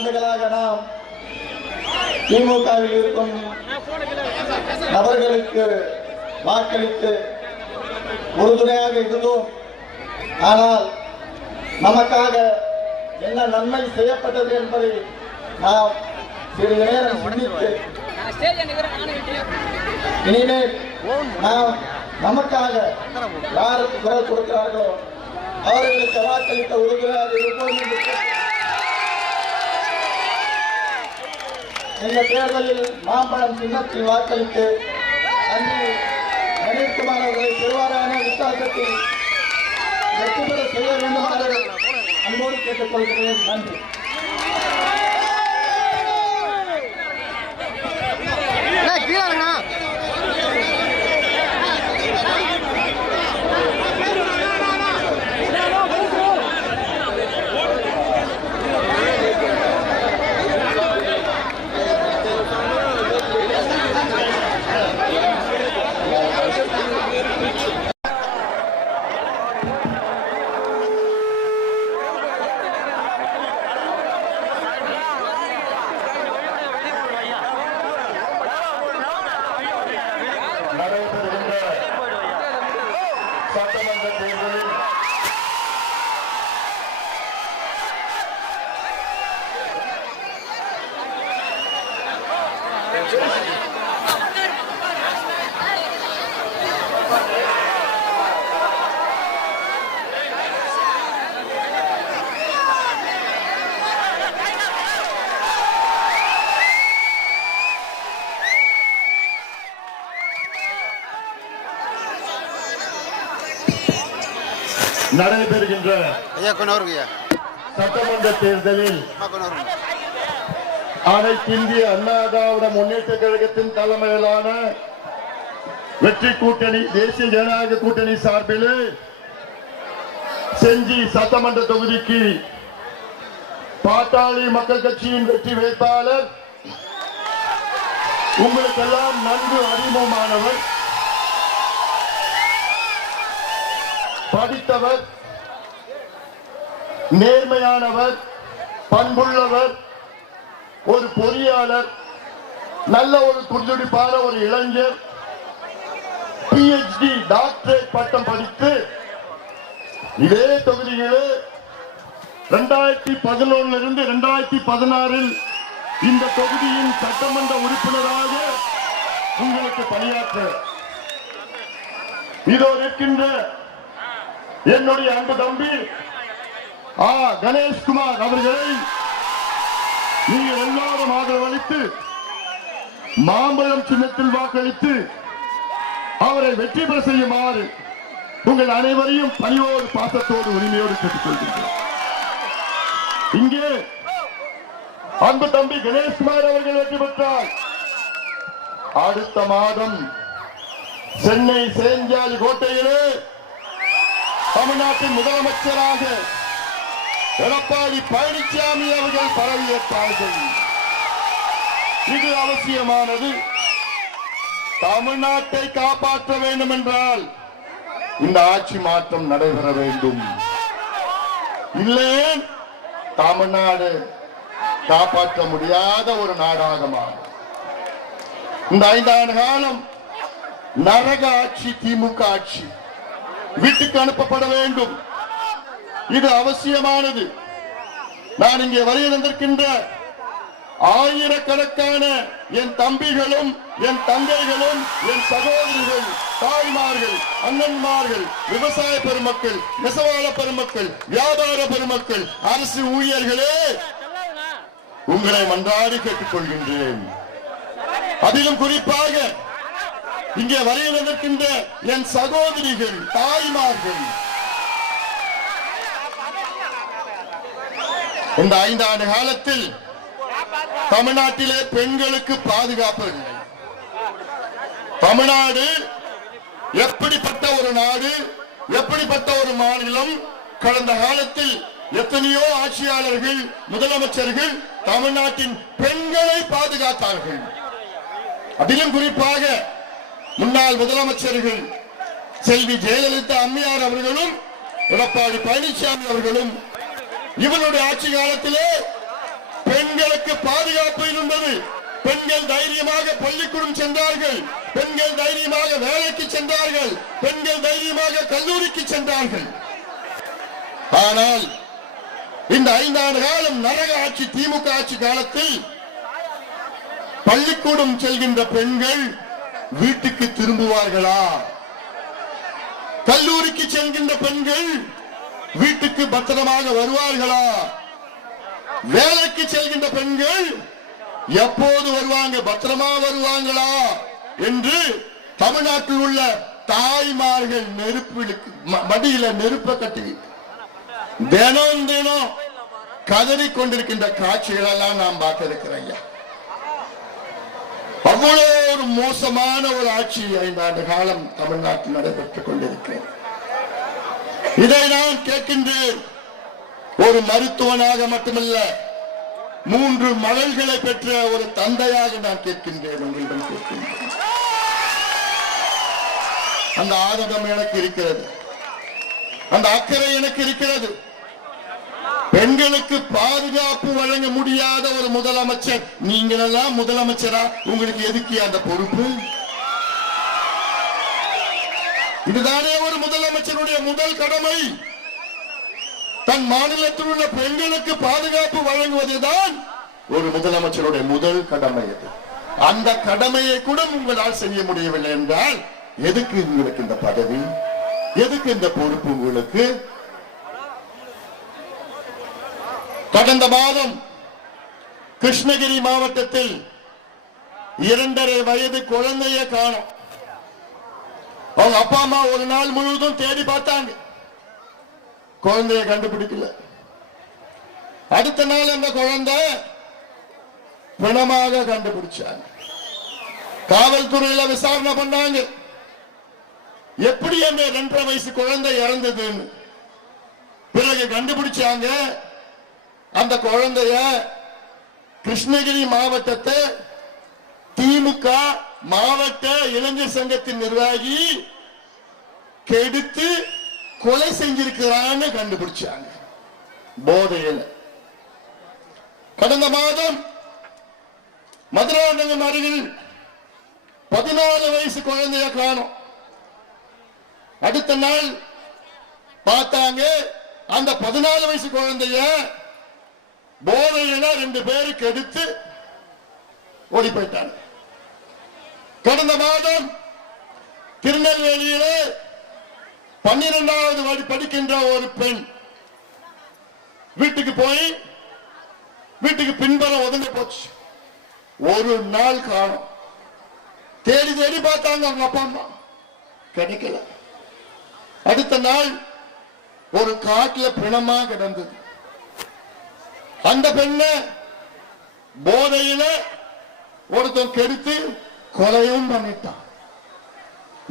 ஆண்டுகளாக நாம் திமுகவில் இருக்கும் நபர்களுக்கு வாக்களித்து உறுதுணையாக இருந்தோம். ஆனால் நமக்காக என்ன நன்மை செய்யப்பட்டது என்பதை நாம் சிறிது நேரம் சிந்தித்து இனிமேல் நாம் நமக்காக யாருக்கு குரல் கொடுக்கிறார்களோ அவர்களுக்கு வாக்களித்த உறுதியாக இருப்போம். இந்த தேர்தலில் மாம்பழம் சின்னத்தில் வாக்களித்து அன்று கணேஷ்குமார் அவர்களை பெருவாரான வித்தியாசத்தில் வெற்றி பெற செய்ய வேண்டுமாறு அன்போடு கேட்டுக்கொள்கிறேன். நன்றி. சட்டமன்ற தேர்தலில் நடைபெறுகின்ற சட்டமன்ற தேர்தலில் அனைத்து இந்திய அண்ணா திராவிட முன்னேற்ற கழகத்தின் தலைமையிலான வெற்றி கூட்டணி தேசிய ஜனநாயக கூட்டணி சார்பில் செஞ்சி சட்டமன்ற தொகுதிக்கு பாட்டாளி மக்கள் கட்சியின் வெற்றி வேட்பாளர் உங்களுக்கெல்லாம் நன்கு அறிமுகமானவர், படித்தவர், நேர்மையானவர், பண்புள்ளவர், ஒரு பொறியாளர், நல்ல ஒரு துடிதுடிப்பான ஒரு இளைஞர், PhD டாக்டரேட் பட்டம் படித்து இதே தொகுதியிலே 2011 இருந்து 2016 இந்த தொகுதியின் சட்டமன்ற உறுப்பினராக உங்களுக்கு பணியாற்ற இதோ இருக்கின்ற என்னுடைய அன்பு தம்பி கணேஷ்குமார் அவர்களை நீங்கள் எல்லாரும் ஆதரவளித்து மாம்பழம் சின்னத்தில் வாக்களித்து அவரை வெற்றி பெற செய்யுமாறு உங்கள் அனைவரையும் பணியோடு பாசத்தோடு உரிமையோடு கேட்டுக்கொள்கின்றோம். இங்கே அன்பு தம்பி கணேஷ்குமார் அவர்கள் வெற்றி பெற்றார். அடுத்த மாதம் சென்னை சேஞ்சாலி கோட்டையிலே தமிழ்நாட்டின் முதலமைச்சராக எடப்பாடி பழனிசாமி அவர்கள் பதவியேற்றார்கள். இது அவசியமானது. தமிழ்நாட்டை காப்பாற்ற வேண்டும் என்றால் இந்த ஆட்சி மாற்றம் நடைபெற வேண்டும். இல்லை தமிழ்நாடு காப்பாற்ற முடியாத ஒரு நாடாக மாறும். இந்த 5 ஆண்டு காலம் நரக ஆட்சி திமுக ஆட்சி வீட்டுக்கு அனுப்பப்பட வேண்டும். இது அவசியமானது. நான் இங்கே வருகின்ற ஆயிரக்கணக்கான என் தம்பிகளும் என் தங்கைகளும் என் சகோதரிகள், தாய்மார்கள், அண்ணன்மார்கள், விவசாய பெருமக்கள், நெசவாள பெருமக்கள், வியாபார பெருமக்கள், அரசு ஊழியர்களே, உங்களை மன்றாடி கேட்டுக்கொள்கின்றேன். அதிலும் குறிப்பாக இங்கே வருகின்ற என் சகோதரிகள், தாய்மார்கள், இந்த 5 ஆண்டு காலத்தில் தமிழ்நாட்டிலே பெண்களுக்கு பாதுகாப்பு இல்லை. தமிழ்நாடு எப்படிப்பட்ட ஒரு நாடு, எப்படிப்பட்ட ஒரு மாநிலம். கடந்த காலத்தில் எத்தனையோ ஆட்சியாளர்கள், முதலமைச்சர்கள் தமிழ்நாட்டின் பெண்களை பாதுகாத்தார்கள். அதிலும் குறிப்பாக முன்னாள் முதலமைச்சர்கள் செல்வி ஜெயலலிதா அம்மையார் அவர்களும் எடப்பாடி பழனிசாமி அவர்களும் இவருடைய ஆட்சி காலத்திலே பெண்கள் பாதுகாப்பு இருந்தது. பெண்கள் தைரியமாக பள்ளிக்கூடம் சென்றார்கள், பெண்கள் தைரியமாக வேலைக்கு சென்றார்கள், பெண்கள் தைரியமாக கல்லூரிக்கு சென்றார்கள். ஆனால் இந்த 5 ஆண்டு காலம் நரக ஆட்சி திமுக ஆட்சி காலத்தில் பள்ளிக்கூடம் செல்கின்ற பெண்கள் வீட்டுக்கு திரும்புவார்களா? கல்லூரிக்கு செல்கின்ற பெண்கள் வீட்டுக்கு பத்திரமாக வருவார்களா? வேலைக்கு செல்கின்ற பெண்கள் எப்போது வருவாங்க, பத்திரமா வருவாங்களா என்று தமிழ்நாட்டில் உள்ள தாய்மார்கள் மடியில நெருப்ப கட்டி தினம் தினம் கதறி கொண்டிருக்கின்ற காட்சிகள் எல்லாம் நாம் பார்க்க இருக்கிறோம் ஐயா. அவ்வளவு ஒரு மோசமான ஒரு ஆட்சி 5 ஆண்டு காலம் தமிழ்நாட்டில் நடைபெற்றுக் கொண்டிருக்கிறேன். இதை நான் கேட்கின்றேன். ஒரு மருத்துவனாக மட்டுமல்ல, 3 மகள்களை பெற்ற ஒரு தந்தையாக நான் கேட்கின்றேன், உங்களிடம் கேட்கின்றேன். அந்த ஆதங்கம் எனக்கு இருக்கிறது, அந்த அக்கறை எனக்கு இருக்கிறது. பெண்களுக்கு பாதுகாப்பு வழங்க முடியாத ஒரு முதலமைச்சர், நீங்கள் எல்லாம் முதலமைச்சரா? உங்களுக்கு எதுக்கு அந்த பொறுப்பு? இதுதானே ஒரு முதலமைச்சருடைய முதல் கடமை. தன் மாநிலத்தில் உள்ள பெண்களுக்கு பாதுகாப்பு வழங்குவதுதான் ஒரு முதலமைச்சருடைய முதல் கடமை. அந்த கடமையை கூட உங்களால் செய்ய முடியவில்லை என்றால் எதுக்கு உங்களுக்கு இந்த பதவி, எதுக்கு இந்த பொறுப்பு உங்களுக்கு? கடந்த மாதம் கிருஷ்ணகிரி மாவட்டத்தில் 2.5 வயது குழந்தையை காணோம். அவங்க அப்பா அம்மா ஒரு நாள் முழுவதும் தேடி பார்த்தாங்க, குழந்தையை கண்டுபிடிக்கல. அடுத்த நாள் அந்த குழந்தை பிணமாக கண்டுபிடிச்சாங்க. காவல்துறையில விசாரணை பண்ணாங்க, எப்படி அந்த 2.5 வயசு குழந்தை இறந்ததுன்னு. பிறகு கண்டுபிடிச்சாங்க, அந்த குழந்தைய கிருஷ்ணகிரி மாவட்டத்தை திமுக மாவட்ட இளைஞர் சங்கத்தின் நிர்வாகி கெடுத்து கொலை செஞ்சிருக்கிறான்னு கண்டுபிடிச்சாங்க போதையில். கடந்த மாதம் மதுராந்தகம் அருகில் 14 வயசு குழந்தைய காணோம். அடுத்த நாள் பார்த்தாங்க, அந்த 14 வயசு குழந்தைய போதையில 2 பேருக்கு எடுத்து ஓடி போயிட்டாங்க. கடந்த மாதம் திருநெல்வேலியில 12வது படிக்கின்ற ஒரு பெண் வீட்டுக்கு போய் வீட்டுக்கு பின்புறம் ஒதுங்க போச்சு. ஒரு நாள் காணோம். தேடி தேடி பார்த்தாங்க அவங்க அப்பா அம்மா, கிடைக்கல. அடுத்த நாள் ஒரு காட்டுல பிணமா கிடந்தது. அந்த பெண்ண போதையில ஒருத்தன் கெடுத்து கொலையும் பண்ணிட்டான்.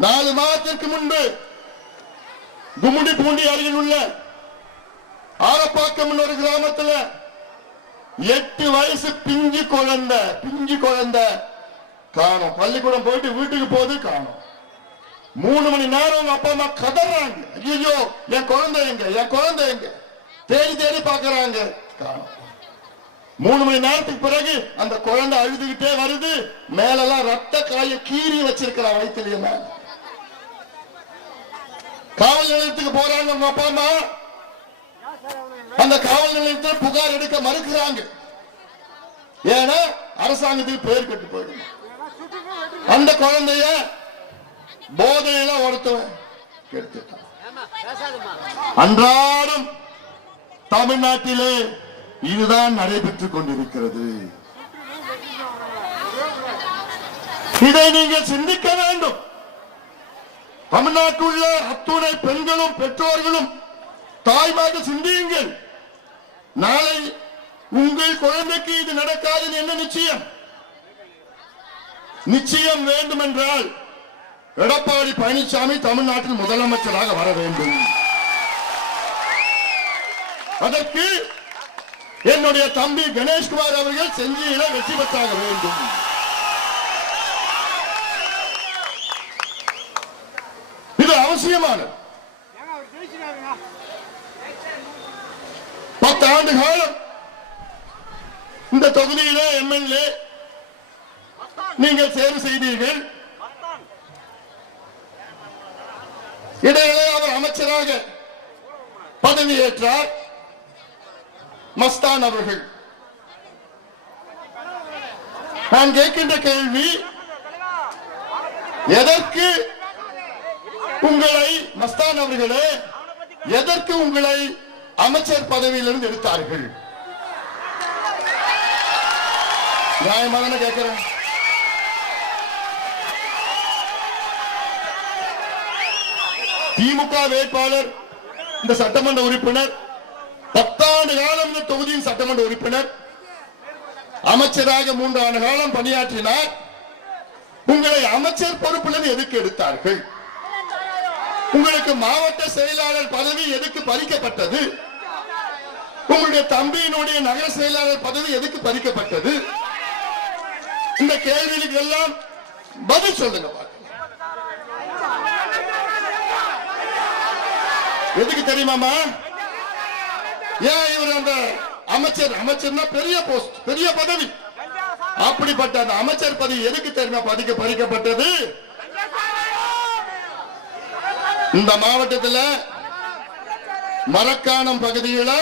4 மாதத்திற்கு முன்பு கும்முடி பூண்டி அருகில் உள்ள ஆரப்பாக்கம் ஒரு கிராமத்தில் 8 வயசு பிஞ்சு குழந்தை காணோம். பள்ளிக்கூடம் போயிட்டு வீட்டுக்கு போது காணோம். 3 மணி நேரம் அவங்க அப்பா அம்மா கதறாங்க, ஐயோ என் குழந்தை எங்க, என் குழந்தை எங்க, தேடி தேடி பாக்குறாங்க, காணோம். 3 மணி நேரத்துக்கு பிறகு அந்த குழந்தை அழுதுகிட்டே வருது. மேலெல்லாம் ரத்த காய கீறி வச்சிருக்கிற வயிற்றுலயே. மேல காவல் நிலையத்துக்கு போறாங்க அவங்க அப்பா அம்மா. அந்த காவல் நிலையத்தில் புகார் எடுக்க மறுக்கிறாங்க. ஏன்னா அரசாங்கத்துக்கு பேர் கட்டு போயிடும். அந்த குழந்தைய போதையில ஒருத்தவன் கெடுத்துட்டான். அன்றாடம் தமிழ்நாட்டிலே இதுதான் நடைபெற்றுக் கொண்டிருக்கிறது. இதை நீங்கள் சிந்திக்க வேண்டும். தமிழ்நாட்டில் உள்ள அத்துணை பெண்களும் பெற்றோர்களும் தாய்மாக சிந்தியுங்கள். நாளை உங்கள் குழந்தைக்கு இது நடக்காது என்ன நிச்சயம்? நிச்சயம் வேண்டும் என்றால் எடப்பாடி பழனிசாமி தமிழ்நாட்டில் முதலமைச்சராக வர வேண்டும். அதற்கு என்னுடைய தம்பி கணேஷ்குமார் அவர்கள் செஞ்சியில வெற்றி பெற்றாக வேண்டும். இது அவசியமானது. 10 ஆண்டு காலம் இந்த தொகுதியிலே எம்எல்ஏ நீங்கள் தேர்வு செய்தீர்கள். இடையிலே அவர் அமைச்சராக பதவியேற்றார் மஸ்தான் அவர்கள். நான் கேட்கின்ற கேள்வி, எதற்கு உங்களை மஸ்தான் அவர்களே எதற்கு உங்களை அமைச்சர் பதவியிலிருந்து எடுத்தார்கள்? நியாயமாக கேட்கிறேன். திமுக வேட்பாளர், இந்த சட்டமன்ற உறுப்பினர், 10 ஆண்டு காலம் இந்த தொகுதியின் சட்டமன்ற உறுப்பினர், அமைச்சராக 3 ஆண்டு காலம் பணியாற்றினார். உங்களை அமைச்சர் பொறுப்பிலிருந்து எதுக்கு எடுத்தார்கள்? உங்களுக்கு மாவட்ட செயலாளர் பதவி எதுக்கு பறிக்கப்பட்டது? உங்களுடைய தம்பியினுடைய நகர செயலாளர் பதவி எதுக்கு பறிக்கப்பட்டது? இந்த கேள்விகளுக்கு எல்லாம் பதில் சொல்லுங்க. எதுக்கு தெரியுமாமா? ஏன் இவர் அந்த அமைச்சர்னா பெரிய போஸ்ட், பெரிய பதவி. அப்படிப்பட்ட அந்த அமைச்சர் பதவி எதுக்கு தெரியுமா பறிக்கப்பட்டது? இந்த மாவட்டத்தில் மரக்காணம் பகுதியில்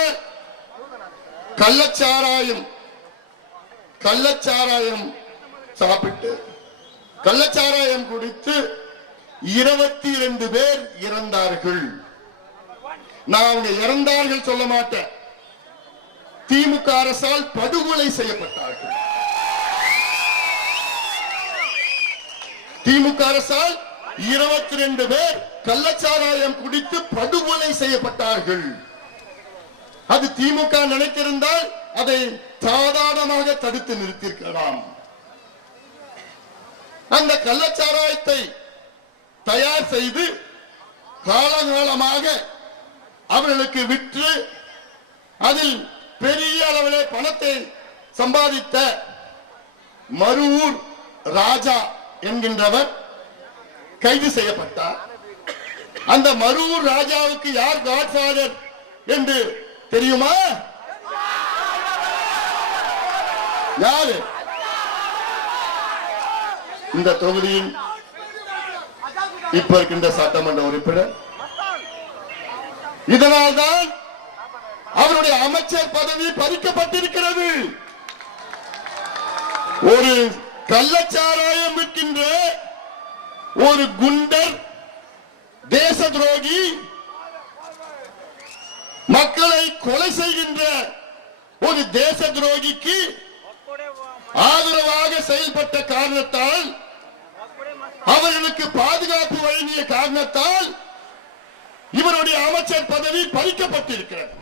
கள்ளச்சாராயம் சாப்பிட்டு கள்ளச்சாராயம் குடித்து 22 பேர் இறந்தார்கள். நான் அவங்க இறந்தார்கள் சொல்ல மாட்டேன், திமுக அரசால் படுகொலை செய்யப்பட்டார்கள். திமுக அரசால் 22 பேர் கள்ளச்சாராயம் குடித்து படுகொலை செய்யப்பட்டார்கள். அது திமுக நினைத்திருந்தால் அதை சாதாரணமாக தடுத்து நிறுத்தியிருக்கலாம். அந்த கள்ளச்சாராயத்தை தயார் செய்து காலகாலமாக அவர்களுக்கு விற்று அதில் பெரிய அளவிலே பணத்தை சம்பாதித்த மருவூர் ராஜா என்கின்றவர் கைது செய்யப்பட்டார். அந்த மருவூர் ராஜாவுக்கு யார் காட்ஃபாதர் என்று தெரியுமா? யாரு? இந்த தொகுதியின் இப்ப இருக்கின்ற சட்டமன்ற உறுப்பினர். இதனால்தான் அவருடைய அமைச்சர் பதவி பறிக்கப்பட்டிருக்கிறது. ஒரு கள்ளச்சாராயம் விற்கின்ற ஒரு குண்டர், தேச துரோகி, மக்களை கொலை செய்கின்ற ஒரு தேச துரோகிக்கு ஆதரவாக செயல்பட்ட காரணத்தால், அவர்களுக்கு பாதுகாப்பு வழங்கிய காரணத்தால் இவருடைய அமைச்சர் பதவி பறிக்கப்பட்டிருக்கிறது.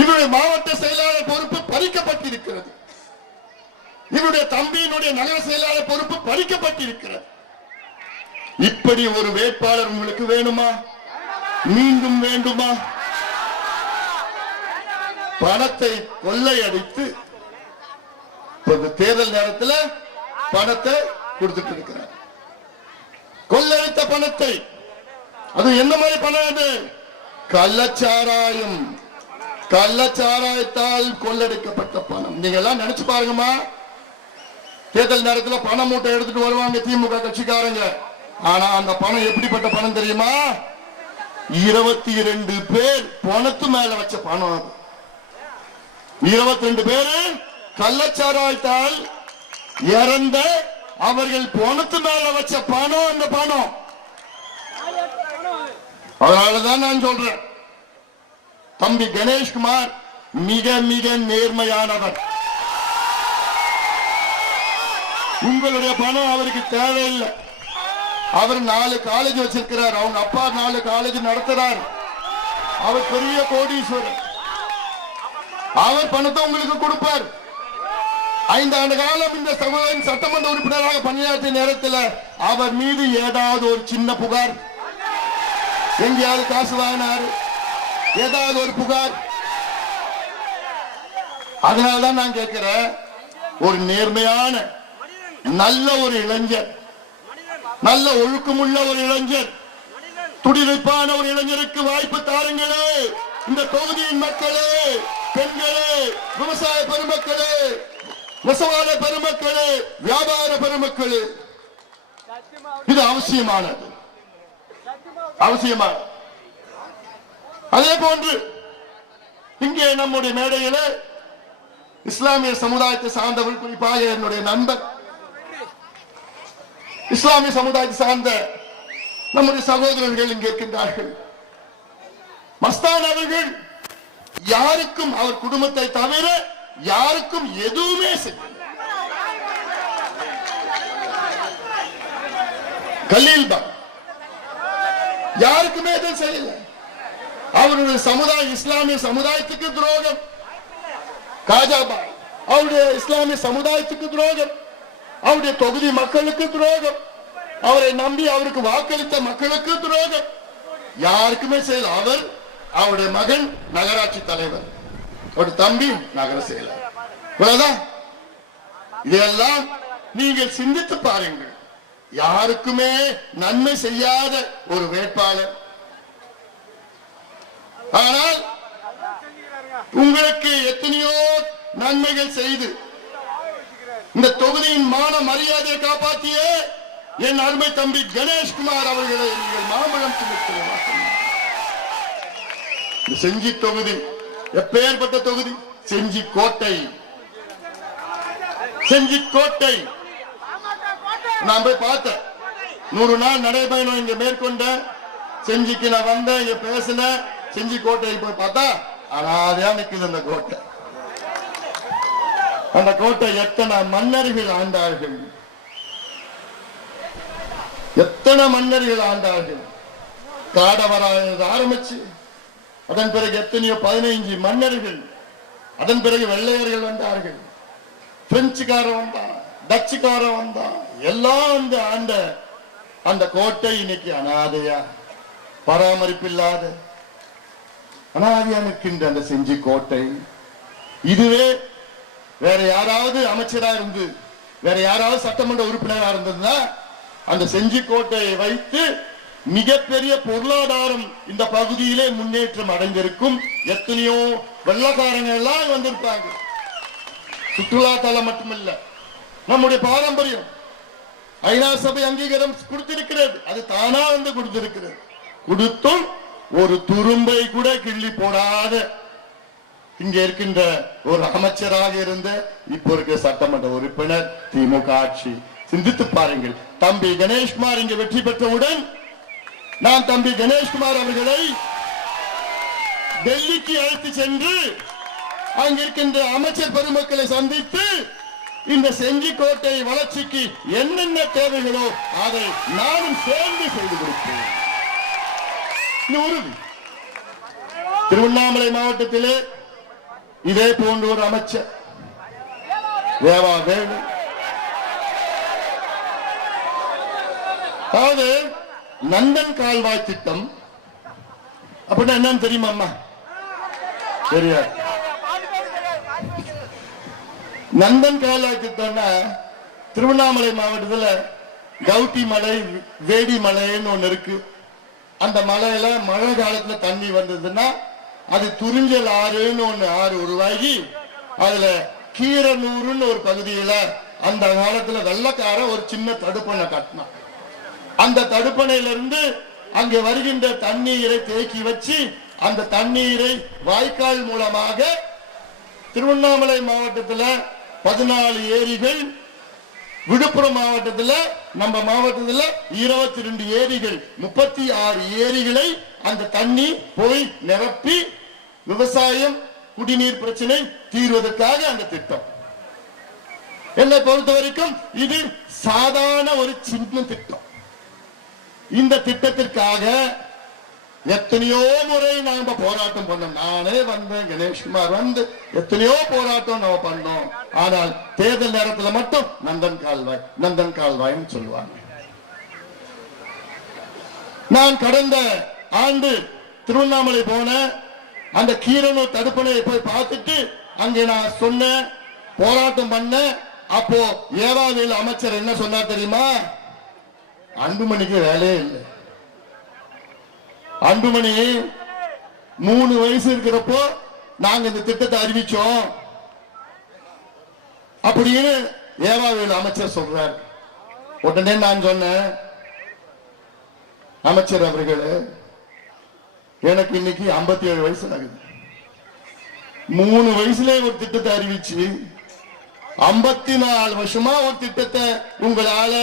இவருடைய மாவட்ட செயலாளர் பொறுப்பு பறிக்கப்பட்டிருக்கிறது. இவருடைய தம்பியினுடைய நகர செயலாளர் பொறுப்பு பறிக்கப்பட்டிருக்கிறது. இப்படி ஒரு வேட்பாளர் உங்களுக்கு வேணுமா? மீண்டும் வேண்டுமா? பணத்தை கொள்ளையடித்து தேர்தல் நேரத்தில் பணத்தை கொடுத்துட்டு இருக்கிறார். கொள்ளையடித்த பணத்தை, அது என்ன மாதிரி பணம்? அது கள்ளச்சாராயம், கள்ளச்சாராயத்தால் கொள்ளடிக்கப்பட்ட பணம். நீங்க எல்லாம் நினைச்சு பாருங்கம்மா. தேர்தல் நேரத்தில் பணம் மூட்டை எடுத்துட்டு வருவாங்க திமுக கட்சிக்காரங்க. ஆனா அந்த பணம் எப்படிப்பட்ட பணம் தெரியுமா? 22 பேர் பணத்து மேல வச்ச பணம். 22 பேரு கள்ளச்சாராயத்தால் இறந்த அவர்கள் பணத்து மேல வச்ச பணம் அந்த பணம். அதனாலதான் நான் சொல்றேன், தம்பி கணேஷ்குமார் மிக மிக நேர்மையானவர். உங்களுடைய பணம் அவருக்கு தேவையில்லை. அவர் 4 காலேஜ் வச்சிருக்கிறார். அவங்க அப்பா 4 காலேஜ் நடத்துறார். அவர் பெரிய கோடீஸ்வரர். அவர் பணத்தை உங்களுக்கு கொடுப்பார். 5 ஆண்டு காலம் இந்த சமுதாயம் சட்டமன்ற உறுப்பினராக பணியாற்றிய நேரத்தில் அவர் மீது ஏதாவது ஒரு சின்ன புகார், எங்கேயாவது காசு வாங்கினார், ஏதாவது ஒரு புகார். அதனால்தான் நான் கேட்கிறேன், ஒரு நேர்மையான நல்ல ஒரு இளைஞர், நல்ல ஒழுக்கமுள்ள ஒரு இளைஞர், துடிவைப்பான ஒரு இளைஞருக்கு வாய்ப்பு தாருங்களே. இந்த தொகுதியின் மக்களே, பெண்களே, விவசாய பெருமக்களே, நெசவாள பெருமக்களே, வியாபார பெருமக்களே, இது அவசியமானது. அதே போன்று இங்கே நம்முடைய மேடையில இஸ்லாமிய சமுதாயத்தை சார்ந்தவர், குறிப்பாக என்னுடைய நண்பர் இஸ்லாமிய சமுதாயத்தை சார்ந்த நம்முடைய சகோதரர்கள் இங்கே இருக்கின்றார்கள். மஸ்தான் அவர்கள் யாருக்கும், அவர் குடும்பத்தை தவிர யாருக்கும் எதுவுமே செய்யல. கலீல்பா யாருக்குமே எதுவும் செய்யல. அவருடைய சமுதாயம், இஸ்லாமிய சமுதாயத்துக்கு துரோகம். காஜாபாய் அவருடைய இஸ்லாமிய சமுதாயத்துக்கு துரோகம். அவருடைய தொகுதி மக்களுக்கு துரோகம். அவரை நம்பி அவருக்கு வாக்களித்த மக்களுக்கு துரோகம். யாருக்குமே செய்யல. அவர், அவருடைய மகன் நகராட்சி தலைவர், ஒரு தம்பி நகர செயலர். இவ்வளவுதான். இதெல்லாம் நீங்கள் சிந்தித்து பாருங்கள். யாருக்குமே நன்மை செய்யாத ஒரு வேட்பாளர். ஆனால் உங்களுக்கு எத்தனையோ நன்மைகள் செய்து இந்த தொகுதியின் மான மரியாதையை காப்பாற்றிய என் அருமை தம்பி கணேஷ்குமார் அவர்களை நீங்கள் மாம்பழம் சின்னத்தில் செஞ்சி தொகுதி எப்பேற்பட்ட தொகுதி? செஞ்சி கோட்டை. செஞ்சி கோட்டை நான் போய் பார்த்தேன். 100 நாள் நடைபயணம் இங்க மேற்கொண்ட செஞ்சிக்கு நான் வந்தேன், இங்க பேசினேன். செஞ்சி கோட்டையை போய் பார்த்தா அனாதையா நிக்குது அந்த கோட்டை. அந்த கோட்டை எத்தனை மன்னர்கள் ஆண்டார்கள், எத்தனை மன்னர்கள் ஆண்டார்கள். காடவராயர் ஆரம்பிச்சு அதன் பிறகு எத்தனையோ 15 மன்னர்கள், அதன் பிறகு வெள்ளையர்கள் வந்தார்கள், பிரெஞ்சுக்காரன் வந்தான், டச்சுக்காரன் வந்தான், எல்லாம் வந்து ஆண்ட அந்த கோட்டை இன்னைக்கு அனாதையா, பராமரிப்பில்லாத அனாதையா நிற்கின்ற அந்த செஞ்சி கோட்டை. இதுவே வேற யாராவது அமைச்சரா இருந்து, வேற யாராவது சட்டமன்ற உறுப்பினரா இருந்ததுன்னா அந்த செஞ்சி கோட்டையை வைத்து மிகப்பெரிய பொருளாதாரம் இந்த பகுதியிலே முன்னேற்றம் அடைந்திருக்கும். எத்தனையோ வெள்ளக்காரங்க எல்லாம் வந்திருப்பாங்க. சுற்றுலா தலம் மட்டுமல்ல, நம்முடைய பாரம்பரியம் ஐநா சபை அங்கீகாரம் கொடுத்திருக்கிறது. அது தானா வந்து கொடுத்திருக்கிறது. கொடுத்தும் ஒரு துரும்பை கூட கிள்ளி போடாத இங்க இருக்கின்ற ஒரு அமைச்சராக இருந்த இப்ப இருக்க சட்டமன்ற உறுப்பினர் திமுக ஆட்சி. சிந்தித்து பாருங்கள். தம்பி கணேஷ்குமார் இங்க வெற்றி பெற்றவுடன் நான் தம்பி கணேஷ்குமார் அவர்களை டெல்லிக்கு அழைத்து சென்று அங்கிருக்கின்ற அமைச்சர் பெருமக்களை சந்தித்து இந்த செஞ்சி கோட்டை வளர்ச்சிக்கு என்னென்ன தேவைகளோ அதை நானும் சேர்ந்து செய்து கொடுப்பேன். திருவண்ணாமலை மாவட்டத்திலே இதே போன்ற ஒரு அமைச்சர் வேவா வேணு, அதாவது நந்தன் கால்வாய் திட்டம் அப்படின்னா என்னன்னு தெரியுமா? அம்மா தெரியாது. நந்தன் கால்வாய் திட்டம்னா திருவண்ணாமலை மாவட்டத்தில் கவுட்டி மலை, வேடி மலைன்னு ஒண்ணு இருக்கு. அந்த மலையில மழை காலத்துல தண்ணி வந்ததுன்னா அது துறிஞ்சல் ஆறுன்னு ஒண்ணு ஆறு உருவாகி அதுல கீரனூருன்னு ஒரு பகுதியில அந்த காலத்துல வெள்ளக்கார ஒரு சின்ன தடுப்பணை கட்டினான். அந்த தடுப்பணையிலிருந்து அங்கே வருகின்ற தண்ணீரை தேக்கி வச்சு அந்த தண்ணீரை வாய்க்கால் மூலமாக திருவண்ணாமலை மாவட்டத்தில் 14 ஏரிகள், விழுப்புரம் மாவட்டத்தில் நம்ம மாவட்டத்தில் 22 ஏரிகள், 36 ஏரிகளை அந்த தண்ணி போய் நிரப்பி விவசாயம், குடிநீர் பிரச்சனை தீர்வதற்காக அந்த திட்டம். என்னை பொறுத்த வரைக்கும் இது சாதாரண ஒரு சின்ன திட்டம். இந்த திட்டத்திற்காக எத்தனையோ முறை நாம போராட்டம் பண்ணோம். நானே வந்தேன், கணேஷ்குமார் வந்து எத்தனையோ போராட்டம் நம்ம பண்ணோம். ஆனால் தேர்தல் நேரத்தில் மட்டும் நந்தன் கால்வாய், நந்தன் கால்வாய்னு சொல்லுவாங்க. நான் கடந்த ஆண்டு திருவண்ணாமலை போன அந்த கீரனூர் தடுப்பணையை போய் பார்த்துட்டு அங்கே நான் சொன்னேன், போராட்டம் பண்ண. அப்போ ஏவாவேலு அமைச்சர் என்ன சொன்னார் தெரியுமா? அன்புமணிக்கு வேலையே இல்லை. அன்புமணி 3 வயசு இருக்கிறப்போ நாங்க இந்த திட்டத்தை அறிவிச்சோம் அப்படின்னு ஏவாவேலு அமைச்சர் சொல்றார். உடனே நான் சொன்னேன், அமைச்சர் அவர்களே, எனக்கு இன்னைக்கு 57 வயசு ஆகுது. 3 வயசுல ஒரு திட்டத்தை அறிவிச்சு 54 வருஷமா ஒரு திட்டத்தை உங்களால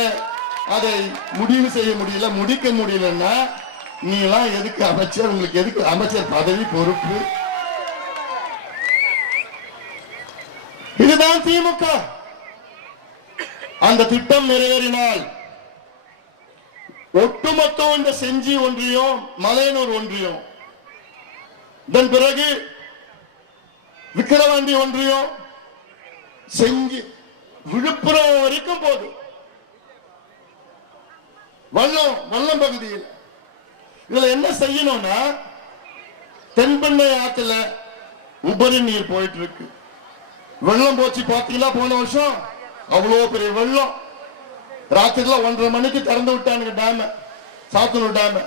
அதை முடிவு செய்ய முடியல, முடிக்க முடியலன்னா நீ எல்லாம் எதுக்கு அமைச்சர்? உங்களுக்கு எதுக்கு அமைச்சர் பதவி, பொறுப்பு? இதுதான் திமுக. அந்த திட்டம் நிறைவேறினால் ஒட்டுமொத்த இந்த செஞ்சி ஒன்றியம், மலையனூர் ஒன்றியம், இதன் பிறகு விக்கிரவாண்டி ஒன்றியம், செஞ்சி, விழுப்புரம் வரைக்கும் போதும். வல்லம் பகுதியில் இதுல என்ன செய்யணும்னா, தென்பெண்ணை ஆத்துல உபரி நீர் போயிட்டு இருக்கு. வெள்ளம் போச்சு பாத்தீங்களா? போன வருஷம் அவ்வளவு பெரிய வெள்ளம். ராத்திரில 1:30 மணிக்கு திறந்து விட்டானுங்க டேம், சாத்தனூர் டேம்.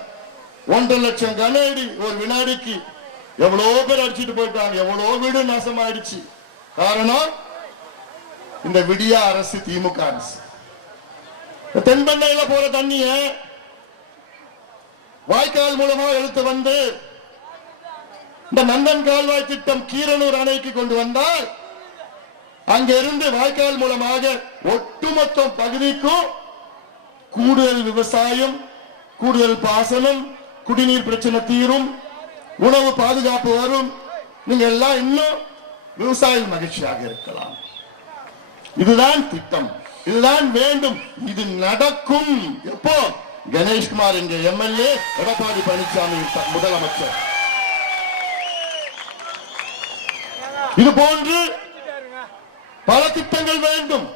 1.5 லட்சம் கன அடி ஒரு வினாடிக்கு. எவ்வளவு பேர் அடிச்சுட்டு போயிட்டாங்க, எவ்வளவு வீடு நாசமாயிடுச்சு. காரணம் இந்த விடியா அரசு, திமுக அரசு. தென்பெண்ணையில போற தண்ணிய வாய்க்கால் மூலமா எடுத்து வந்து இந்த நந்தன் கால்வாய் திட்டம் கீரனூர் அணைக்கு கொண்டு வந்தால் அங்க இருந்து வாய்க்கால் மூலமாக ஒட்டுமொத்த பகுதிக்கும் கூடுதல் விவசாயம், கூடுதல் பாசனம், குடிநீர் பிரச்சனை தீரும், உணவு பாதுகாப்பு வரும். நீங்க எல்லாம் இன்னும் விவசாயம் மகிழ்ச்சியாக இருக்கலாம். இதுதான் திட்டம், இதுதான் வேண்டும். இது நடக்கும். எப்போ? கணேஷ்குமார் என்ற எம்எல்ஏ, எடப்பாடி பழனிசாமி முதலமைச்சர். இது போன்று பல திட்டங்கள் வேண்டும்.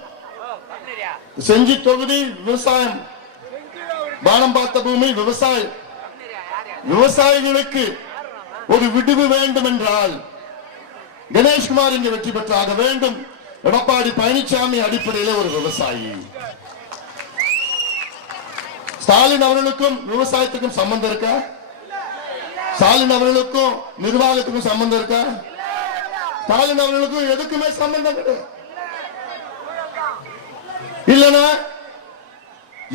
செஞ்சி தொகுதி விவசாயம், பானம் பார்த்த பூமி விவசாயம். விவசாயிகளுக்கு ஒரு விடுவு வேண்டும் என்றால் கணேஷ்குமார் இங்கே வெற்றி பெற்றாக வேண்டும். எடப்பாடி பழனிசாமி அடிப்படையில் ஒரு விவசாயி. ஸ்டாலின் அவர்களுக்கும் விவசாயத்துக்கும் சம்பந்தம் இருக்கா? ஸ்டாலின் அவர்களுக்கும் நிர்வாகத்துக்கும் சம்பந்தம் இருக்கா? ஸ்டாலின் அவர்களுக்கும் எதுக்குமே சம்பந்தம் கிடையாது. இல்லனா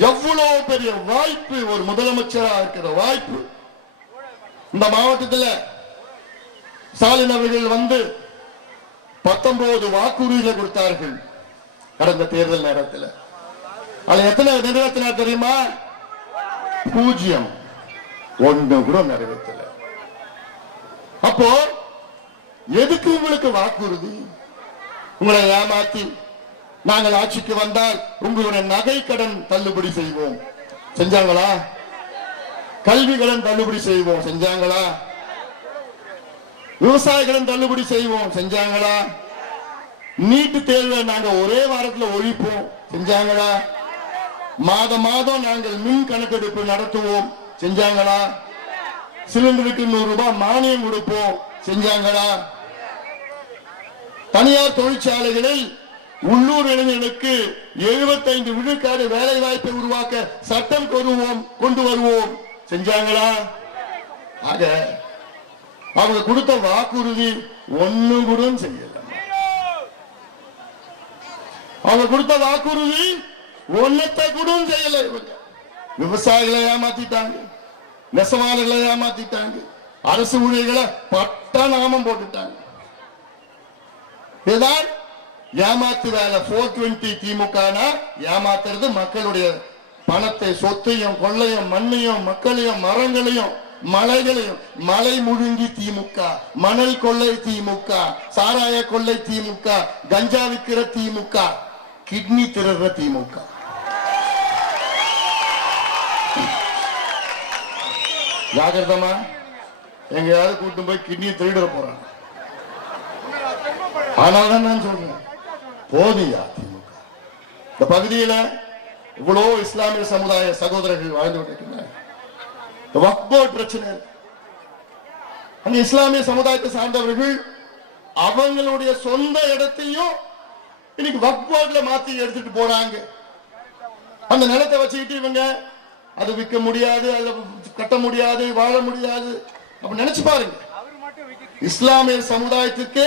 எவ்வளவு பெரிய வாய்ப்பு, ஒரு முதலமைச்சராக இருக்கிற வாய்ப்பு. இந்த மாவட்டத்தில் ஸ்டாலின் அவர்கள் வந்து 19 வாக்குறுதிகளை கொடுத்தார்கள் கடந்த தேர்தல் நேரத்தில். அதுல எத்தனை நிறைவேற்றினார் தெரியுமா? 0. 1 கூட நிறைவேற்றல. அப்போ எதுக்கு உங்களுக்கு வாக்குறுதி? உங்களை ஏமாத்தி நாங்கள் ஆட்சிக்கு வந்தால் உங்களுடைய நகை கடன் தள்ளுபடி செய்வோம், செஞ்சாங்களா? கல்வி கடன் தள்ளுபடி செய்வோம், செஞ்சாங்களா? விவசாயிகளும் தள்ளுபடி செய்வோம், செஞ்சாங்களா? நீட்டு தேர்வை நாங்க ஒரே வாரத்தில் ஒழிப்போம், செஞ்சாங்களா? மாதம் மாதம் நாங்கள் மின் கணக்கெடுப்பு நடத்துவோம், செஞ்சாங்களா? சிலிண்டருக்கு 100 ரூபாய் மானியம் கொடுப்போம், செஞ்சாங்களா? தனியார் தொழிற்சாலைகளில் உள்ளூர் இளைஞர்களுக்கு 75 விழுக்காடு வேலை வாய்ப்பை உருவாக்க சட்டம் கொண்டு வருவோம், செஞ்சாங்களா? ஆக அவங்க கொடுத்த வாக்குறுதி 1 கூட செய்யல. அவங்க கொடுத்த வாக்குறுதி 1 கூட செய்யல. விவசாயிகளை ஏமாத்திட்டாங்க, நெசவாளர்களை ஏமாத்திட்டாங்க, அரசு ஊழியர்களை பட்ட நாமம் போட்டுட்டாங்க. இதுதான் ஏமாத்து வேலை. 420 திமுக ஏமாத்துறது மக்களுடைய பணத்தை, சொத்தையும், கொள்ளையும், மண்ணையும், மக்களையும், மரங்களையும், மலைகளையும். மலை முழுங்கி திமுக, மணல் கொள்ளை திமுக, சாராய கொள்ளை திமுக, கஞ்சா விக்கிற திமுக, கிட்னி திருடுற திமுக. ஜாகிரதமா, எங்கயாவது கூட்டு போய் கிட்னி திருட போறாங்க. ஆனால்தான் நான் சொல்றேன், போதியா திமுக. இந்த பகுதியில இவ்வளவு இஸ்லாமிய சமுதாய சகோதரர்கள் வாழ்ந்து கொண்டிருக்கிறார். வக்ஃப் போர்டு பிரச்சனை, அந்த இஸ்லாமிய சமுதாயத்தை சார்ந்தவர்கள் அவங்களுடைய சொந்த இடத்தையும் இன்னைக்கு வக்ஃப் போர்டுல மாத்தி எடுத்துட்டு போறாங்க. அந்த நிலத்தை வச்சுக்கிட்டு இவங்க அது விற்க முடியாது, அதை கட்ட முடியாது, வாழ முடியாது அப்ப நினைச்சு பாருங்க. இஸ்லாமிய சமுதாயத்திற்கு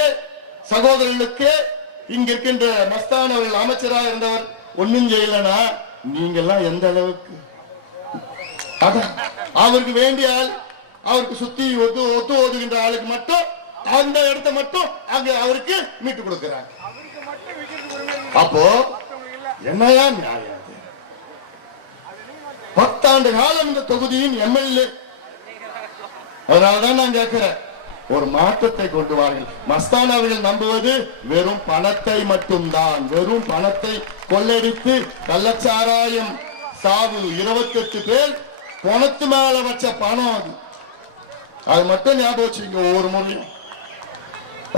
சகோதரர்களுக்கு இங்க இருக்கின்ற மஸ்தான் அவர்கள் அமைச்சராக இருந்தவர் ஒன்னும் செய்யலனா நீங்க எல்லாம் எந்த அளவுக்கு அவருக்கு வேண்டிய ஆள் அவருக்கு சுத்தி ஒத்து ஓதுகின்ற ஆளுக்கு மட்டும் அந்த இடத்தை மட்டும் அங்க அவருக்கு மீட்டு கொடுக்கிறாங்க. அப்போ என்னையா நியாயம்? 10 ஆண்டு காலம் இந்த தொகுதியின் எம்எல்ஏ. அதனால்தான் நான் கேட்கிறேன், ஒரு மாற்றத்தை கொண்டு வாருங்கள். மஸ்தான் அவர்கள் நம்புவது வெறும் பணத்தை மட்டும்தான். வெறும் பணத்தை கொள்ளடித்து கள்ளச்சாராயம் சாவு 28 பேர் பணத்து மேல வச்ச பணம் அது மட்டும் ஞாபகம் வச்சுங்க. ஒவ்வொரு முறையும்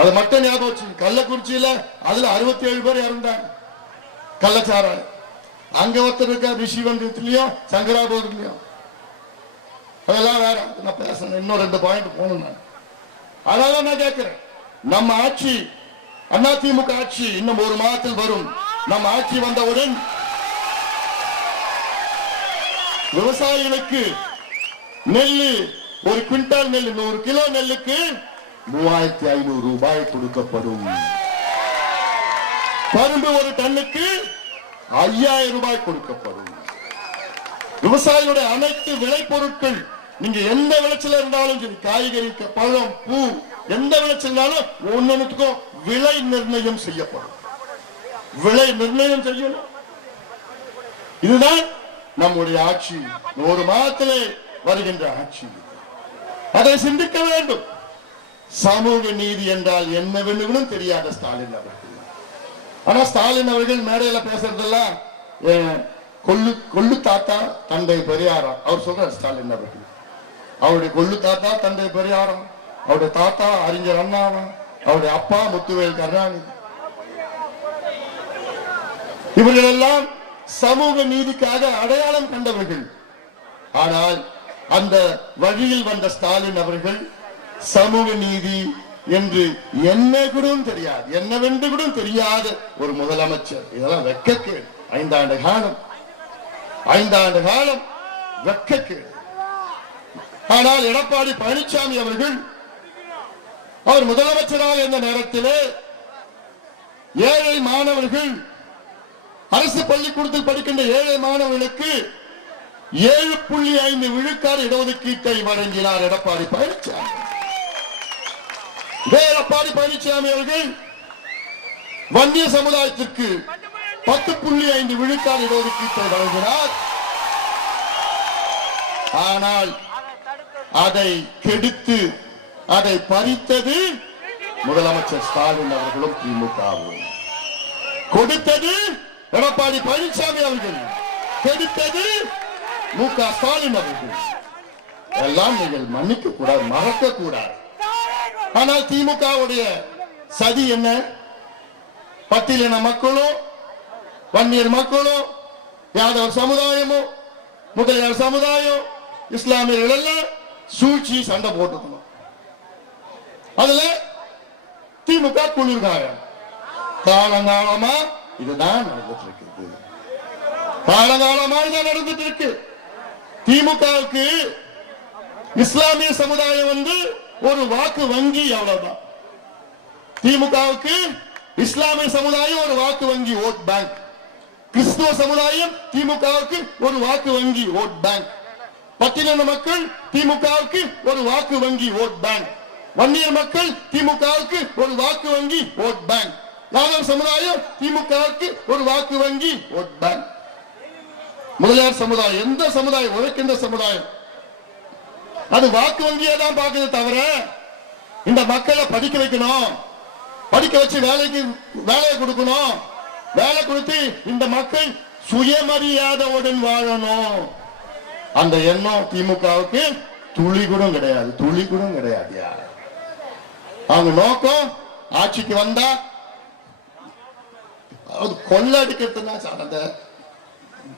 அது மட்டும் ஞாபகம் வச்சு. கள்ளக்குறிச்சியில அதுல 67 பேர் இறந்தாங்க கள்ளச்சாராயம். அங்க ஒருத்தர் இருக்க ரிஷிவந்தியத்திலயும் சங்கராபுரத்திலயும். அதெல்லாம் வேற நான் பேசணும். இன்னும் 2 பாயிண்ட் போகணும். நான் அதனால நான் கேட்கிறேன், நம்ம ஆட்சி அதிமுக ஆட்சி இன்னும் 1 மாதத்தில் வரும். நம்ம ஆட்சி வந்தவுடன் விவசாயிகளுக்கு நெல்லு, ஒரு குவிண்டால் நெல், 100 கிலோ நெல்லுக்கு 3500 ரூபாய் கொடுக்கப்படும். கரும்பு ஒரு டன்னுக்கு 5000 ரூபாய் கொடுக்கப்படும். விவசாயிகளுடைய அனைத்து விளைபொருட்கள், நீங்க எந்த விளைச்சல் இருந்தாலும் சரி, காய்கறி, பழம், பூ, எந்த விளைச்சல்னாலும் ஒன்னொன்னுக்கும் விலை நிர்ணயம் செய்யப்படும். விலை நிர்ணயம் செய்யணும். இதுதான் நம்முடைய ஆட்சி. 1 மாதத்திலே வருகின்ற ஆட்சி. அதை சிந்திக்க வேண்டும். சமூக நீதி என்றால் என்னவென்னு தெரியாத ஸ்டாலின் அவர்கள். ஆனா ஸ்டாலின் அவர்கள் மேடையில பேசுறதெல்லாம் கொள்ளு தாத்தா தந்தை பெரியாரம். அவர் சொல்றார் ஸ்டாலின் அவர்கள், அவருடைய கொள்ளு தாத்தா தந்தை பெரியாரம், அவருடைய தாத்தா அறிஞர் அண்ணாவன், அவருடைய அப்பா முத்துவேல் கருணாநிதி. இவர்கள் எல்லாம் சமூக நீதிக்காக அடையாளம் கண்டவர்கள். ஆனால் அந்த வழியில் வந்த ஸ்டாலின் அவர்கள் சமூக நீதி என்று என்ன கூட தெரியாது, என்னவென்று கூட தெரியாத ஒரு முதலமைச்சர். இதெல்லாம் வெட்கக்கேடு. 5 ஆண்டு காலம் வெட்கக்கேடு. ஆனால் எடப்பாடி பழனிசாமி அவர்கள் அவர் முதலமைச்சராக இருந்த நேரத்திலே ஏழை மாணவர்கள், அரசு பள்ளிக்கூடத்தில் படிக்கின்ற ஏழை மாணவர்களுக்கு 7.5 விழுக்காடு இடஒதுக்கீட்டை வழங்கினார் எடப்பாடி பழனிசாமி. எடப்பாடி பழனிசாமி அவர்கள் வன்னிய சமுதாயத்திற்கு 10.5 விழுக்காடு இடஒதுக்கீட்டை வழங்கினார். ஆனால் அதை கெடுத்து அதை பறித்தது முதலமைச்சர் ஸ்டாலின் அவர்களும் திமுகவும். கொடுத்தது எடப்பாடி பழனிசாமி அவர்கள், கெடுத்தது மு.க. ஸ்டாலின் அவர்கள். எல்லாம் நீங்கள் மன்னிக்க கூடாது, மறக்க கூடாது. ஆனால் திமுகவுடைய சதி என்ன? பட்டியலின மக்களும், வன்னியர் மக்களும், யாதவர் சமுதாயமும், முதலியார் சமுதாயம், இஸ்லாமியர்கள் எல்லாம் சூழ்ச்சி சண்டை போட்டுக்கணும். அதுல திமுக குளிர்காயம். காலங்காலமா இதுதான் நடந்துட்டு இருக்கு. காலகாலமா இதுதான் நடந்துட்டு இருக்கு. திமுகவுக்கு இஸ்லாமிய சமுதாயம் ஒரு வாக்கு வங்கி, அவ்வளவுதான். திமுகவுக்கு இஸ்லாமிய சமுதாயம் ஒரு வாக்கு வங்கி, ஓட் பேங்க். கிறிஸ்துவ சமுதாயம் திமுகவுக்கு ஒரு வாக்கு வங்கி, ஓட் பேங்க். பட்டியலின மக்கள் திமுகவுக்கு ஒரு வாக்கு வங்கி, ஓட் பேங்க். வன்னியர் மக்கள் திமுகவுக்கு ஒரு வாக்கு வங்கி, ஓட் பேங்க். யாதவர் சமுதாயம் திமுகவுக்கு ஒரு வாக்கு வங்கி, ஓட் பேங்க். முதலியார் சமுதாயம், எந்த சமுதாயம், உழைக்கின்ற சமுதாயம், அது வாக்கு வங்கியை தான் பார்க்குது தவிர இந்த மக்களை படிக்க வைக்கணும், படிக்க வச்சு வேலையை கொடுக்கணும், வேலை கொடுத்து இந்த மக்கள் சுயமரியாதையுடன் வாழணும், அந்த எண்ணம் திமுகவுக்கு துளி கூட கிடையாது. துளி கூட கிடையாது. அவங்க நோக்கம் ஆட்சிக்கு வந்தா கொள்ளடிக்கிறதுனா சார்ந்த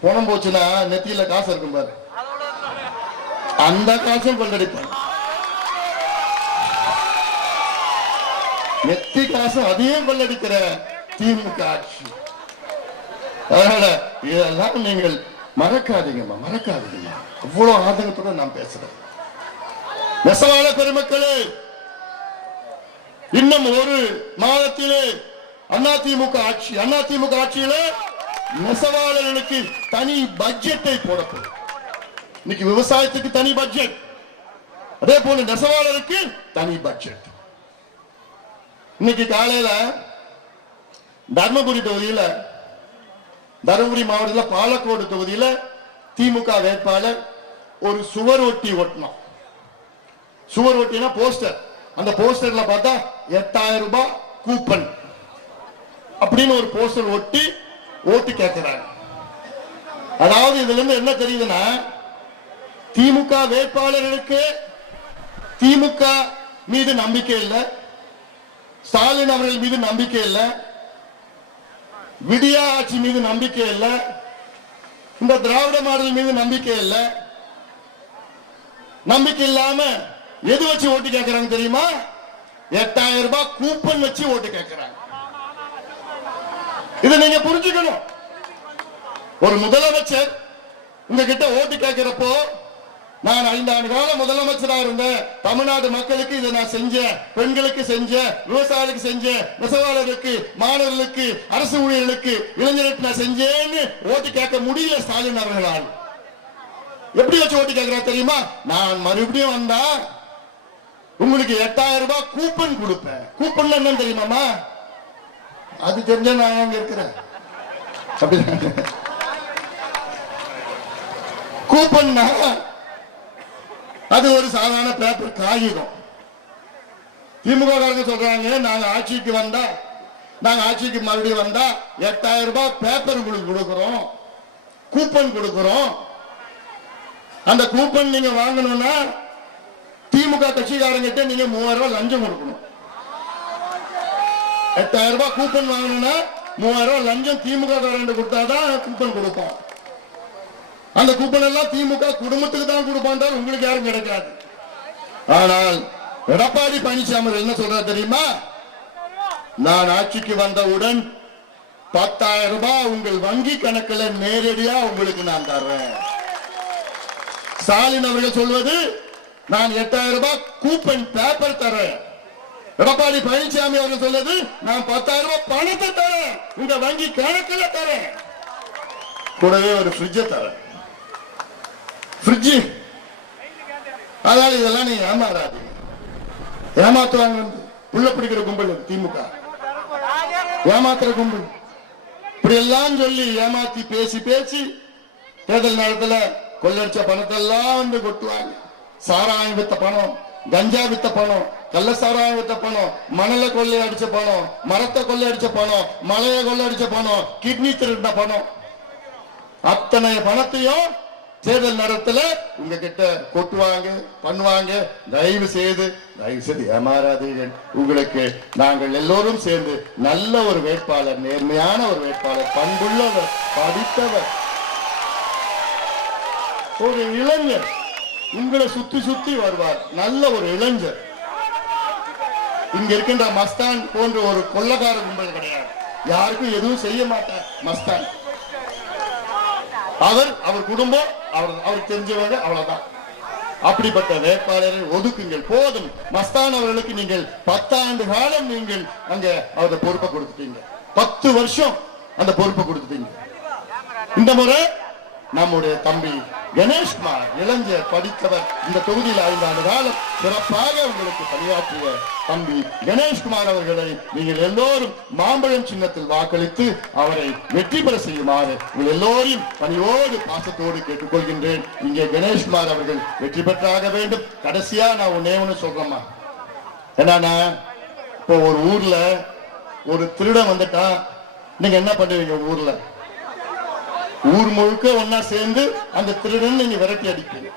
பணம் போச்சுன்னா நெத்தியில காசு இருக்கும் பாரு, அந்த காசும் கொள்ளடிப்பாங்க. நெத்தி காசு அதையும் கொள்ளடிக்கிற திமுக ஆட்சி. அதனால இதெல்லாம் நீங்கள் மறக்காதீங்கம்மா, மறக்காதீங்கம்மா. அவ்வளவு ஆதங்கத்தோட நான் பேசுறேன். நெசவாள பெருமக்களே, இன்னும் ஒரு மாதத்திலே அதிமுக ஆட்சி, அதிமுக ஆட்சியில நெசவாளர்களுக்கு தனி பட்ஜெட்டை போடப்படும். இன்னைக்கு விவசாயத்துக்கு தனி பட்ஜெட், அதே போல நெசவாளருக்கு தனி பட்ஜெட். இன்னைக்கு காலையில தர்மபுரி தொகுதியில, தருமபுரி மாவட்டத்தில் பாலக்கோடு தொகுதியில திமுக வேட்பாளர் ஒரு சுவர் ஒட்டி ஒட்டணும். சுவர் ஒட்டினா போஸ்டர், அந்த போஸ்டர்ல பார்த்தா 8000 ரூபாய் கூப்பன் அப்படின்னு ஒரு போஸ்டர் ஒட்டி ஓட்டு கேட்கிறாங்க. அதாவது இதுல இருந்து என்ன தெரியுதுன்னா, திமுக வேட்பாளர்களுக்கு திமுக மீது நம்பிக்கை இல்லை, ஸ்டாலின் அவர்கள் மீது நம்பிக்கை இல்லை, விடியா ஆட்சி மீது நம்பிக்கை இல்லை, இந்த திராவிட மாடல் மீது நம்பிக்கை இல்லை. நம்பிக்கை இல்லாம எது வச்சு ஓட்டு கேட்கிறாங்க தெரியுமா? 8000 ரூபாய் கூப்பன் வச்சு ஓட்டு கேட்கிறாங்க. இதை நீங்க புரிஞ்சுக்கணும். ஒரு முதலமைச்சர் உங்ககிட்ட ஓட்டு கேட்கிறப்போ, நான் 5 ஆண்டு காலம் முதலமைச்சரா இருந்தேன், தமிழ்நாடு மக்களுக்கு இதை நான் செஞ்சேன், பெண்களுக்கு செஞ்சேன், விவசாயிகளுக்கு செஞ்சேன், நெசவாளர்களுக்கு, மாணவர்களுக்கு, அரசு ஊழியர்களுக்கு, இளைஞர்களுக்கு நான் செஞ்சேன்னு ஓட்டு கேட்க முடியல ஸ்டாலின் அவர்களால். எப்படி வச்சு ஓட்டு கேட்கிறா தெரியுமா? நான் மறுபடியும் வந்தா உங்களுக்கு 8000 ரூபாய் கூப்பன் கொடுப்பேன். கூப்பன் என்னன்னு தெரியுமாமா? அது தெரிஞ்ச நான் அங்க இருக்கிறேன். கூப்பன்னா அது ஒரு சாதாரண பேப்பர் காகிதம். திமுக காரங்க சொல்றாங்க, நாங்க ஆட்சிக்கு வந்தா, நாங்க ஆட்சிக்கு மறுபடியும் வந்தா 8000 ரூபாய் பேப்பர் உங்களுக்கு கொடுக்கிறோம், கூப்பன் கொடுக்கிறோம். அந்த கூப்பன் நீங்க வாங்கணும்னா திமுக கட்சிக்காரங்கிட்ட நீங்க 3000 ரூபாய் லஞ்சம் கொடுக்கணும். 8000 ரூபாய் கூப்பன் வாங்கணும்னா 3000 ரூபாய் லஞ்சம் திமுக காரங்க கொடுத்தாதான் கூப்பன் கொடுப்போம். அந்த கூப்பன் எல்லாம் திமுக குடும்பத்துக்கு தான் கொடுப்பான், உங்களுக்கு யாரும் கிடைக்காது. ஆனால் எடப்பாடி பழனிசாமி என்ன சொல்ற தெரியுமா? நான் ஆட்சிக்கு வந்தவுடன் 10,000 ரூபாய் உங்கள் வங்கி கணக்கில் நேரடியா உங்களுக்கு நான் தர்றேன். ஸ்டாலின் அவர்கள் சொல்வது, நான் 8000 ரூபாய் கூப்பன் பேப்பர் தரேன். எடப்பாடி பழனிசாமி அவர்கள் சொல்வது, நான் 10,000 ரூபாய் பணத்தை தரேன், உங்க வங்கி கணக்கில் தரேன், கூடவே ஒரு ஃப்ரிட்ஜை தரேன். ஃப்ரிட்ஜ். அதாவது இதெல்லாம் நீ ஏமாறாதீங்க. ஏமாத்துவாங்க. புள்ள பிடிக்கிற கும்பல் திமுக, ஏமாத்துற கும்பல். இப்படி எல்லாம் சொல்லி ஏமாத்தி பேசி பேசி தேர்தல் நேரத்தில் கொள்ளடிச்ச பணத்தை எல்லாம் வந்து கொட்டுவாங்க. சாராயம் வித்த பணம், கஞ்சா வித்த பணம், கள்ள சாராயம் வித்த பணம், மணலை கொள்ளை அடிச்ச பணம், மரத்தை கொள்ளை அடிச்ச பணம், மலையை கொள்ளை அடிச்ச பணம், கிட்னி திருடின பணம், அத்தனை பணத்தையும் தேர்தல் நேரத்தில் உங்ககிட்ட கொட்டுவாங்க, பண்ணுவாங்க. தயவு செய்து ஏமாறாதீர்கள். உங்களுக்கு நாங்கள் எல்லோரும் சேர்ந்து நல்ல ஒரு வேட்பாளர், நேர்மையான ஒரு வேட்பாளர், பண்புள்ளவர், படித்தவர், ஒரு இளைஞர் உங்களை சுத்தி சுத்தி வருவார். நல்ல ஒரு இளைஞர். இங்க இருக்கின்ற மஸ்தான் போன்ற ஒரு கொள்ளக்கார கும்பல் கிடையாது. யாருக்கும் எதுவும் செய்ய மாட்டார் மஸ்தான். அவர் குடும்பம், அவருக்கு தெரிஞ்சவங்க, அவ்வளவுதான். அப்படிப்பட்ட வேட்பாளரை ஒதுக்குங்கள். போதும். மஸ்தான் அவர்களுக்கு நீங்கள் 10 ஆண்டு காலம் நீங்கள் அங்க அவரை பொறுப்பை கொடுத்துட்டீங்க. 10 வருஷம் அந்த பொறுப்பை கொடுத்துட்டீங்க. இந்த முறை நம்முடைய தம்பி கணேஷ்குமார், இளைஞர், படித்தவர், இந்த தொகுதியில் 5 ஆண்டு காலம் சிறப்பாக உங்களுக்கு பணியாற்றிய தம்பி கணேஷ்குமார் அவர்களை நீங்கள் எல்லோரும் மாம்பழம் சின்னத்தில் வாக்களித்து அவரை வெற்றி பெற செய்யுமாறு உங்கள் எல்லோரையும் பணியோடு பாசத்தோடு கேட்டுக்கொள்கின்றேன். இங்கே கணேஷ்குமார் அவர்கள் வெற்றி பெற்றாக வேண்டும். கடைசியா நான் ஒண்ணு சொல்றேம்மா, என்னன்னா, இப்போ ஒரு ஊர்ல ஒரு திருடன் வந்துட்டா நீங்க என்ன பண்ணுவீங்க? ஊர்ல ஊர் முழுக்க ஒன்னா சேர்ந்து அந்த திருடன் நீங்க விரட்டி அடிப்பீங்க.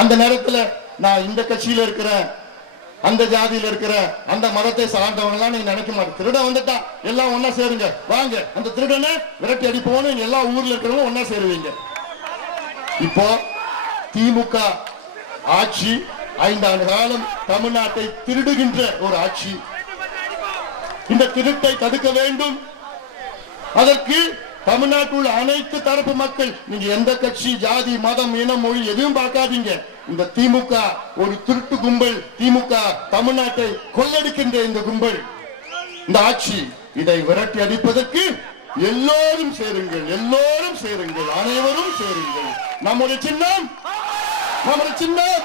அந்த நேரத்துல நான் இந்த கட்சியில இருக்கிறேன், அந்த ஜாதியில இருக்கிறேன், அந்த மதத்தை சார்ந்தவங்க எல்லாம் நீங்க நினைக்க மாட்டேன். திருடன் வந்துட்டா எல்லாம் ஒன்னா சேருங்க, வாங்க அந்த திருடனை விரட்டி அடிப்போன்னு எல்லா ஊர்ல இருக்கிறவங்க ஒன்னா சேருவீங்க. இப்போ திமுக ஆட்சி 5 ஆண்டு காலம் தமிழ்நாட்டை திருடுகின்ற ஒரு ஆட்சி. இந்த திருட்டை தடுக்க வேண்டும். அதற்கு தமிழ்நாட்டில் உள்ள அனைத்து தரப்பு மக்கள், நீங்க எந்த கட்சி, ஜாதி, மதம், இனம், மொழி எதுவும் பார்க்காதீங்க. இந்த திமுக ஒரு திருட்டு கும்பல். திமுக தமிழ்நாட்டை கொள்ளடிக்கின்ற இந்த கும்பல், இந்த ஆட்சி, இதை விரட்டி அடிப்பதற்கு எல்லோரும் சேருங்கள், எல்லோரும் சேருங்கள், அனைவரும் சேருங்கள். நம்முடைய சின்னம், நமது சின்னம்,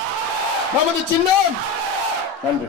நமது சின்னம். நன்றி.